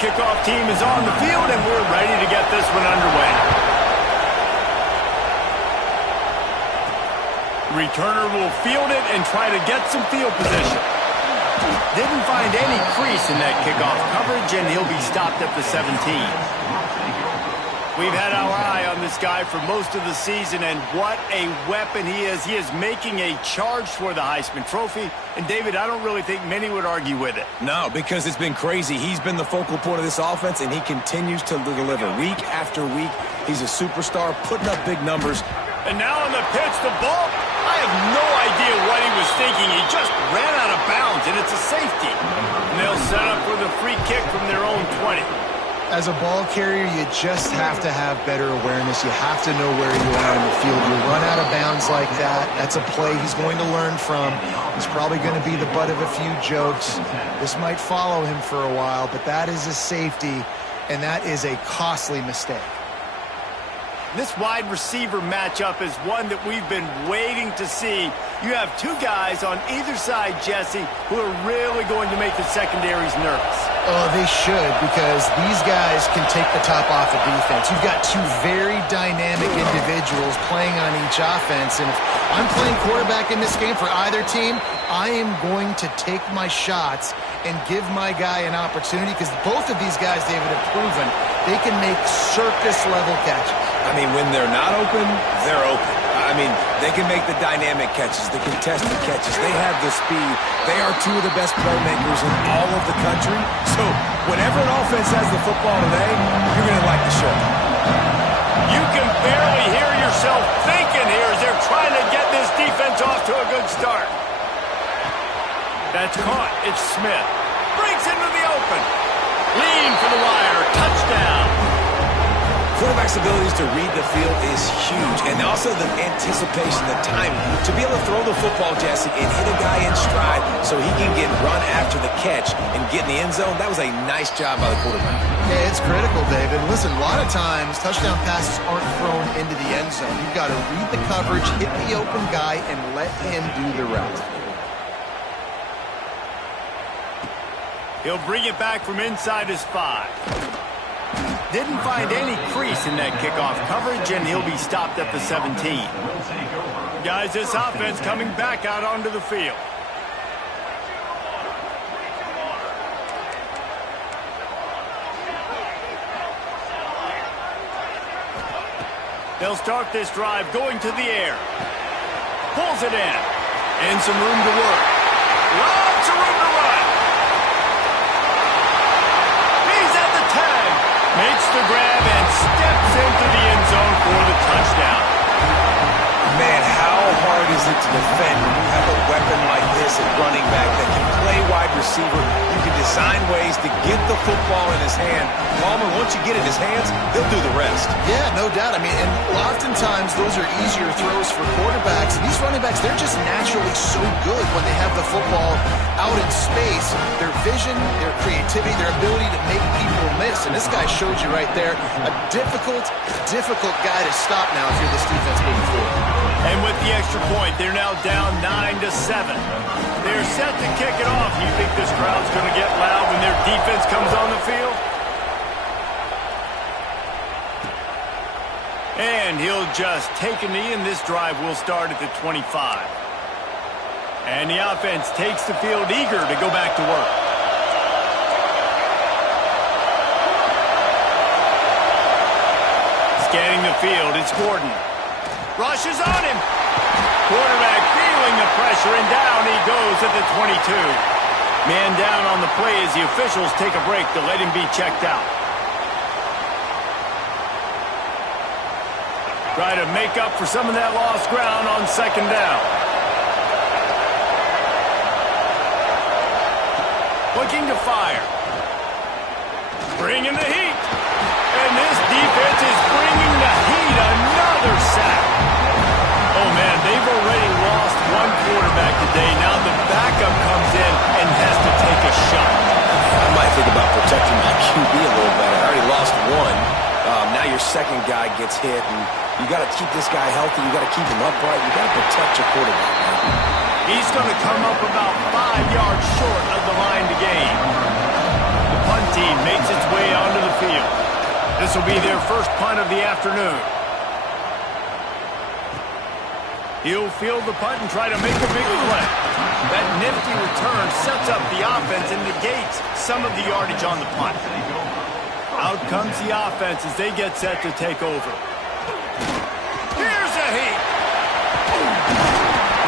kickoff team is on the field, and we're ready to get this one underway. Returner will field it and try to get some field position. Didn't find any crease in that kickoff coverage, and he'll be stopped at the 17. We've had our eye on this guy for most of the season, and what a weapon he is. He is making a charge for the Heisman Trophy. And, David, I don't really think many would argue with it. No, because it's been crazy. He's been the focal point of this offense, and he continues to deliver week after week. He's a superstar, putting up big numbers. And now on the pitch, the ball, I have no idea what he was thinking. He just ran out of bounds, and it's a safety. And they'll set up for the free kick from their own 20. As a ball carrier, you just have to have better awareness. You have to know where you are on the field. You run out of bounds like that, that's a play he's going to learn from. He's probably going to be the butt of a few jokes. This might follow him for a while, but that is a safety, and that is a costly mistake. This wide receiver matchup is one that we've been waiting to see. You have two guys on either side, Jesse, who are really going to make the secondaries nervous. Oh, they should, because these guys can take the top off of defense. You've got two very dynamic individuals playing on each offense, and if I'm playing quarterback in this game for either team, I am going to take my shots and give my guy an opportunity, because both of these guys, David, have proven they can make circus-level catches. I mean, when they're not open, they're open. I mean, they can make the dynamic catches, the contested catches. They have the speed. They are two of the best playmakers in all of the country. So whenever an offense has the football today, you're going to like the show. You can barely hear yourself thinking here as they're trying to get this defense off to a good start. That's caught. It's Smith. Breaks into the open. Lean for the wire. Touchdown. Quarterback's abilities to read the field is huge, and also the anticipation, the timing. To be able to throw the football, Jesse, and hit a guy in stride so he can get run after the catch and get in the end zone, that was a nice job by the quarterback. Yeah, it's critical, David. Listen, a lot of times touchdown passes aren't thrown into the end zone. You've got to read the coverage, hit the open guy, and let him do the rest. He'll bring it back from inside his 5. Didn't find any crease in that kickoff coverage, and he'll be stopped at the 17. Guys, this offense coming back out onto the field. They'll start this drive going to the air. Pulls it in. And some room to work. Lots of room to run. He's at the 10. Makes the grab and steps into the end zone for the touchdown. Man, how hard is it to defend when you have a weapon like this at running back that can play wide receiver? You can design ways to get the football in his hand. Palmer, once you get it in his hands, he'll do the rest. Yeah, no doubt. I mean, and oftentimes those are easier throws for quarterbacks. These running backs, they're just naturally so good when they have the football out in space. Their vision, their creativity, their ability to make people miss. And this guy showed you right there, a difficult guy to stop now if you're this defense moving forward. And with the extra point, they're now down 9-7. They're set to kick it off. You think this crowd's going to get loud when their defense comes on the field? And he'll just take a knee, and this drive will start at the 25. And the offense takes the field eager to go back to work. Scanning the field, it's Gordon. Rushes on him. Quarterback feeling the pressure, and down he goes at the 22. Man down on the play as the officials take a break to let him be checked out. Try to make up for some of that lost ground on second down. Looking to fire. Bringing the heat. And this defense is bringing the heat. Another sack. Oh, man, they've already lost one quarterback today. Now the backup comes in and has to take a shot. I might think about protecting my QB a little better. I already lost one. Now your second guy gets hit, and you got to keep this guy healthy. You got to keep him upright. You got to protect your quarterback, man. He's going to come up about 5 yards short of the line to gain. The punt team makes its way onto the field. This will be their first punt of the afternoon. He'll field the punt and try to make a big play. That nifty return sets up the offense and negates some of the yardage on the punt. Out comes the offense as they get set to take over. Here's a heat.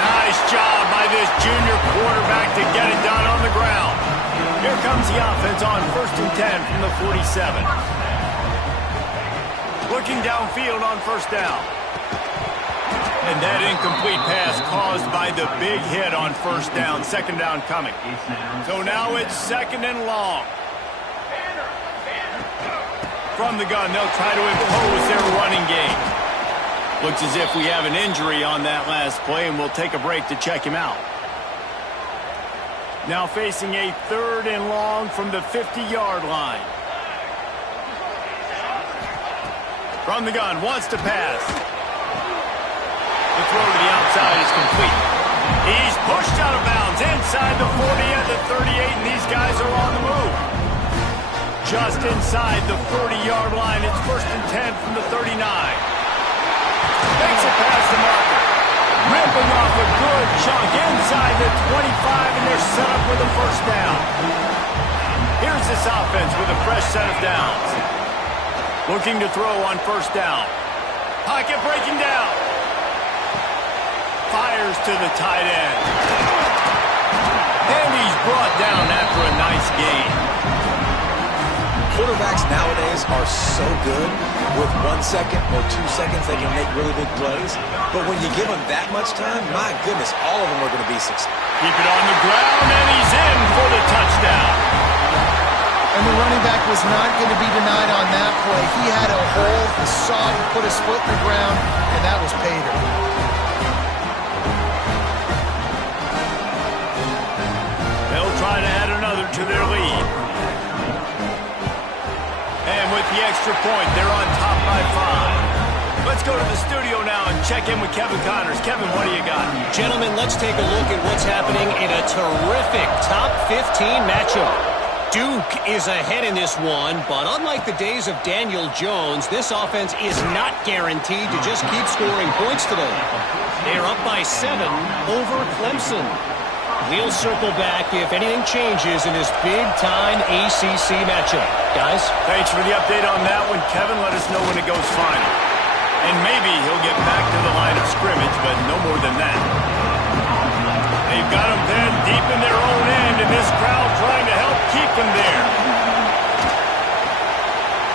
Nice job by this junior quarterback to get it done on the ground. Here comes the offense on 1st and 10 from the 47. Looking downfield on 1st down. And that incomplete pass caused by the big hit on 1st down. 2nd down coming. So now it's 2nd and long. From the gun, they'll try to impose their running game. Looks as if we have an injury on that last play, and we'll take a break to check him out. Now facing a 3rd and long from the 50-yard line. From the gun, wants to pass. The throw to the outside is complete. He's pushed out of bounds inside the 40 at the 38, and these guys are on the move. Just inside the 40-yard line, it's 1st and 10 from the 39. Makes it past the marker. Ripping off a good chunk inside the 25, and they're set up with a 1st down. Here's this offense with a fresh set of downs. Looking to throw on 1st down. Pocket breaking down. Fires to the tight end. And he's brought down after a nice gain. Quarterbacks nowadays are so good. With 1 second or 2 seconds, they can make really big plays. But when you give them that much time, my goodness, all of them are going to be successful. Keep it on the ground, and he's in for the touchdown. And the running back was not going to be denied on that play. He had a hole, he saw it, he put his foot in the ground, and that was pay dirt. They'll try to add another to their lead. And with the extra point, they're on top by 5. Let's go to the studio now and check in with Kevin Connors. Kevin, what do you got? Gentlemen, let's take a look at what's happening in a terrific top 15 matchup. Duke is ahead in this one, but unlike the days of Daniel Jones, this offense is not guaranteed to just keep scoring points today. They're up by 7 over Clemson. We'll circle back if anything changes in this big-time ACC matchup. Guys? Thanks for the update on that one, Kevin. Let us know when it goes final. And maybe he'll get back to the line of scrimmage, but no more than that. They've got him then deep in their own end, and this crowd trying to help keep them there.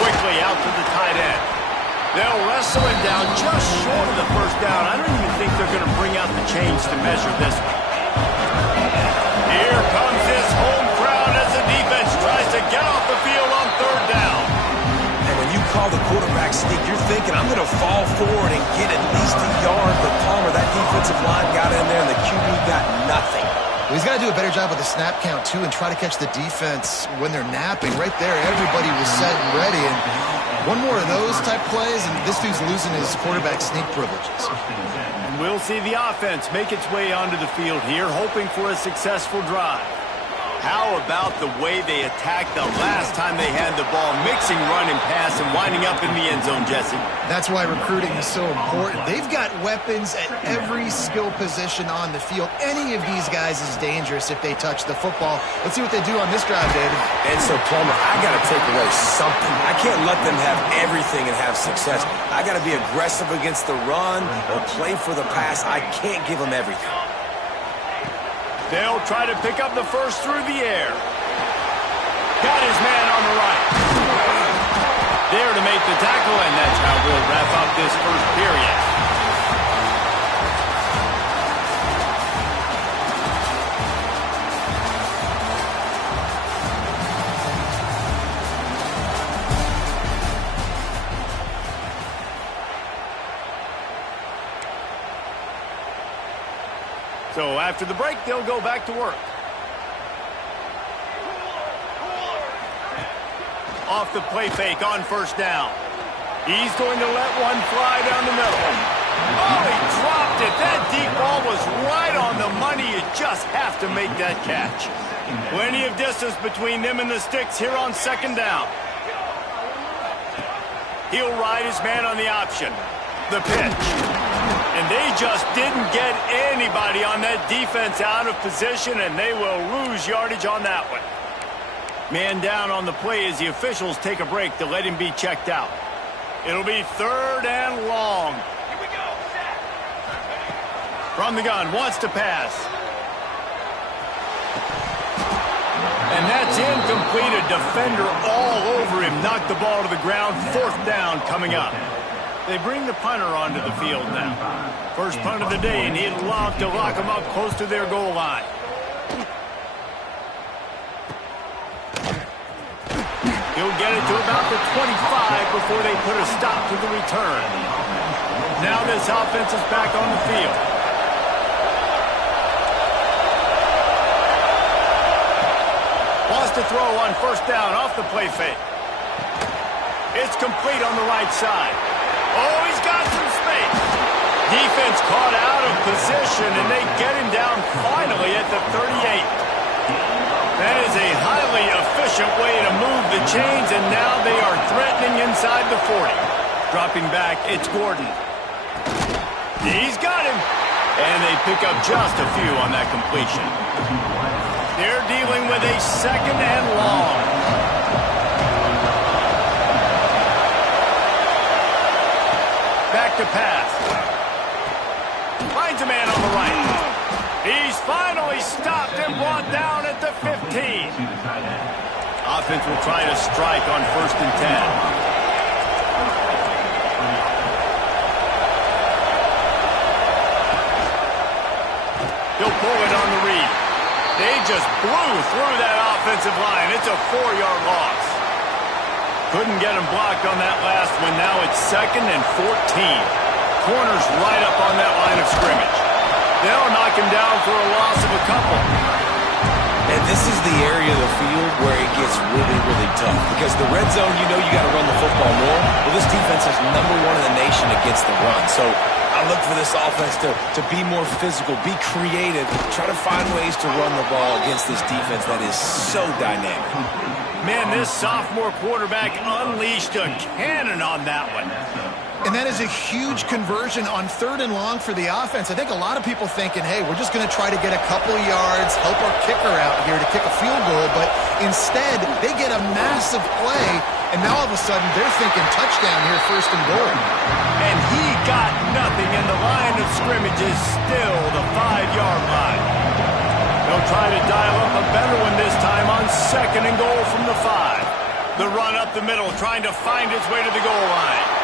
Quickly out to the tight end. They'll wrestle him down just short of the 1st down. I don't even think they're going to bring out the chains to measure this one. Here comes this home crowd as the defense tries to get off the field on 3rd down. And when you call the quarterback sneak, you're thinking, I'm going to fall forward and get at least a yard. But Palmer, that defensive line got in there, and the QB got nothing. Well, he's got to do a better job with the snap count, too, and try to catch the defense when they're napping. Right there, everybody was set and ready. And one more of those type plays, and this dude's losing his quarterback sneak privileges. We'll see the offense make its way onto the field here, hoping for a successful drive. How about the way they attacked the last time they had the ball, mixing run and pass and winding up in the end zone, Jesse? That's why recruiting is so important. They've got weapons at every skill position on the field. Any of these guys is dangerous if they touch the football. Let's see what they do on this drive, David. And so, Palmer, I got to take away something. I can't let them have everything and have success. I got to be aggressive against the run or play for the pass. I can't give them everything. They'll try to pick up the first through the air. Got his man on the right. There to make the tackle, and that's how we'll wrap up this first period. So after the break, they'll go back to work. Off the play fake on 1st down. He's going to let one fly down the middle. Oh, he dropped it. That deep ball was right on the money. It just just have to make that catch. Plenty of distance between them and the sticks here on second down. He'll ride his man on the option. The pitch. And they just didn't get anybody on that defense out of position, and they will lose yardage on that one. Man down on the play as the officials take a break to let him be checked out. It'll be 3rd and long. Here we go. From the gun, wants to pass. And that's incomplete. A defender all over him. Knocked the ball to the ground. 4th down coming up. They bring the punter onto the field now. First punt of the day, and he'd love to lock them up close to their goal line. He'll get it to about the 25 before they put a stop to the return. Now this offense is back on the field. Wants to throw on 1st down off the play fake. It's complete on the right side. Oh, he's got some space. Defense caught out of position, and they get him down finally at the 38. That is a highly efficient way to move the chains, and now they are threatening inside the 40. Dropping back, it's Gordon. He's got him. And they pick up just a few on that completion. They're dealing with a 2nd and long. Back to pass. Finds a man on the right. He's finally stopped and brought down at the 15. Offense will try to strike on 1st and 10. He'll pull it on the read. They just blew through that offensive line. It's a 4-yard loss. Couldn't get him blocked on that last one. Now it's 2nd and 14. Corner's right up on that line of scrimmage. They'll knock him down for a loss of a couple. And this is the area of the field where it gets really, really tough. Because the red zone, you know you got to run the football more. Well, this defense is #1 in the nation against the run. So I look for this offense to be more physical, be creative, try to find ways to run the ball against this defense that is so dynamic. Man, this sophomore quarterback unleashed a cannon on that one. And that is a huge conversion on 3rd and long for the offense. I think a lot of people thinking, hey, we're just going to try to get a couple yards, help our kicker out here to kick a field goal. But instead, they get a massive play, and now all of a sudden they're thinking touchdown here, 1st and goal. And he got nothing, and the line of scrimmage is still the 5-yard line. They'll try to dial up a better one this time on 2nd and goal from the 5. The run up the middle, trying to find his way to the goal line.